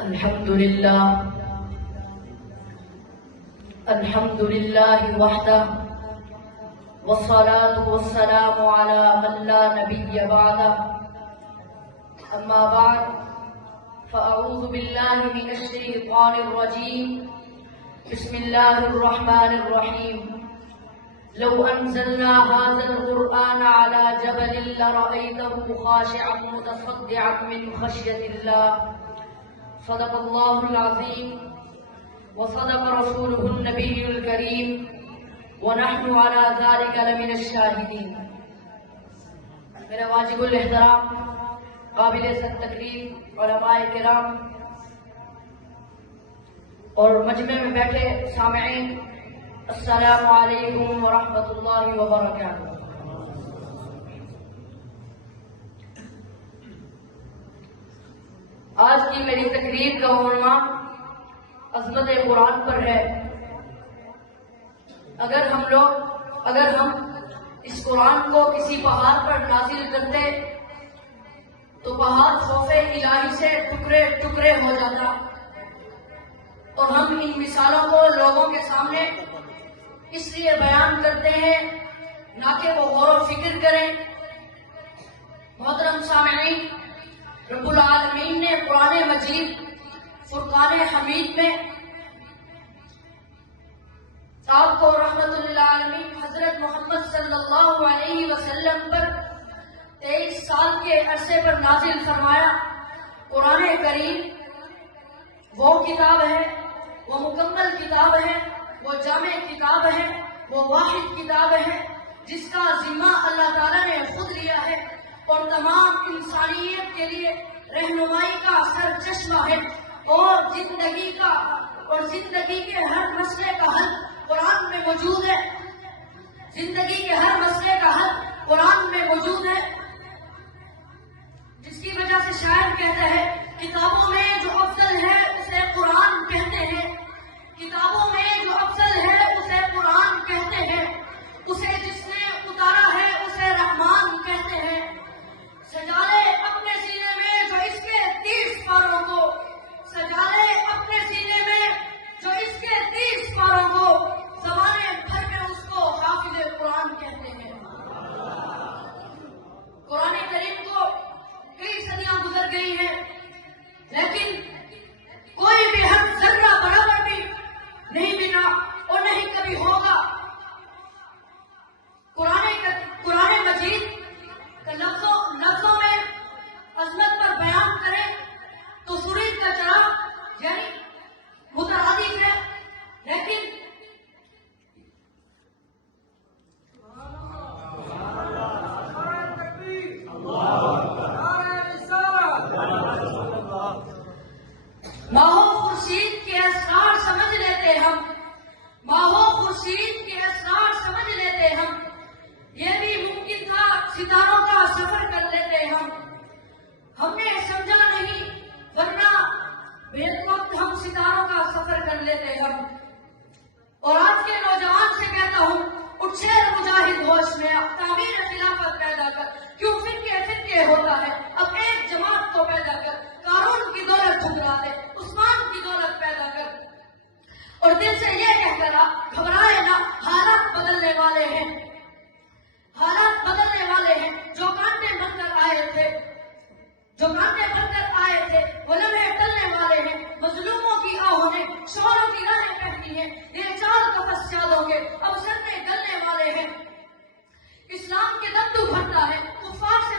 الحمد لله وحده والصلاة والسلام على من لا نبي بعده أما بعد فأعوذ بالله من الشيطان الرجيم بسم الله الرحمن الرحيم لو أنزلنا هذا القرآن على جبل لرأيته خاشعا متصدعا من خشية الله صدق الله العظيم وصدق رسوله النبي الكريم ونحن على ذلك لمن الشاهدين. میرے واجب الاحترام قابل تقریر علماء کرام اور مجمع میں بیٹھے سامعین، السلام علیکم ورحمۃ اللہ وبرکاتہ. آج کی میری تقریر کا عنوان عظمت قرآن پر ہے. اگر ہم اس قرآن کو کسی پہاڑ پر نازل کرتے تو پہاڑ خوف الہی سے ٹکڑے ٹکڑے ہو جاتا، اور ہم ان مثالوں کو لوگوں کے سامنے اس لیے بیان کرتے ہیں نہ کہ وہ غور و فکر کریں. محترم سامعین، رب العالمین نے قرآن مجید فرقان حمید میں آپ کو رحمت للعالمین حضرت محمد صلی اللہ علیہ وسلم پر 23 سال کے عرصے پر نازل فرمایا. قرآن کریم وہ کتاب ہے، وہ مکمل کتاب ہے، وہ جامع کتاب ہے، وہ واحد کتاب ہے جس کا ذمہ اللہ تعالیٰ نے خود لیا ہے اور تمام انسانیت کے لیے رہنمائی کا سر چشمہ ہے، اور زندگی کے ہر مسئلے کا حل قرآن میں موجود ہے. زندگی کے ہر مسئلے کا حل قرآن میں موجود ہے، جس کی وجہ سے شاعر کہتا ہے کتابوں میں جو افضل ہے اسے قرآن کہتے ہیں. کتابوں میں جو افضل ہے اسے قرآن کہتے ہیں. اسے جس نے اتارا ہے اسے رحمان کہتے ہیں. سجا لے اپنے سینے میں جو اس کے 30 پاروں کو، سجا لے اپنے سینے میں جو اس کے 30 پاروں کو، زمانے بھر میں اس کو حافظ قرآن کہتے ہیں. قرآن کریم کو کئی صدیاں گزر گئی ہیں، لیکن کوئی بھی حرف ذرہ برابر بھی نہیں ملا اور نہیں کبھی ہوگا. قرآن مجید کا لفظوں میں عظمت پر بیان کریں تو سورج کا چراغ یعنی مترادف ہے، لیکن ماہو خورشید کے اسرار سمجھ لیتے ہم، ماہو خورشید کے اسرار سمجھ لیتے ہم. یہ بھی ممکن تھا ستاروں کا سفر کر لیتے ہم نے سمجھا نہیں، ورنہ بے وقت ہم ستاروں کا سفر کر لیتے ہم. اور آج کے نوجوان سے کہتا ہوں، اٹھ شیر مجاہد ہوش میں، تعمیر خلافت پیدا کر. کیوں فرقے ہوتا ہے؟ اب ایک جماعت کو پیدا کر. قارون کی دولت ٹھکرا دے، عثمان کی دولت پیدا کر. اور دل سے یہ کہہ کر گھبرائے نہ، حالات بدلنے والے ہیں، حالات بدلنے والے ہیں. جو کانٹے بن کر آئے تھے وہ لمحے ٹلنے والے ہیں. مظلوموں کی آہوں نے شوروں کی راہیں پہنی ہیں. یہ چال قفس چالوں کے اب سر میں گلنے والے ہیں. اسلام کے دم تو بھرتا ہے، کفار سے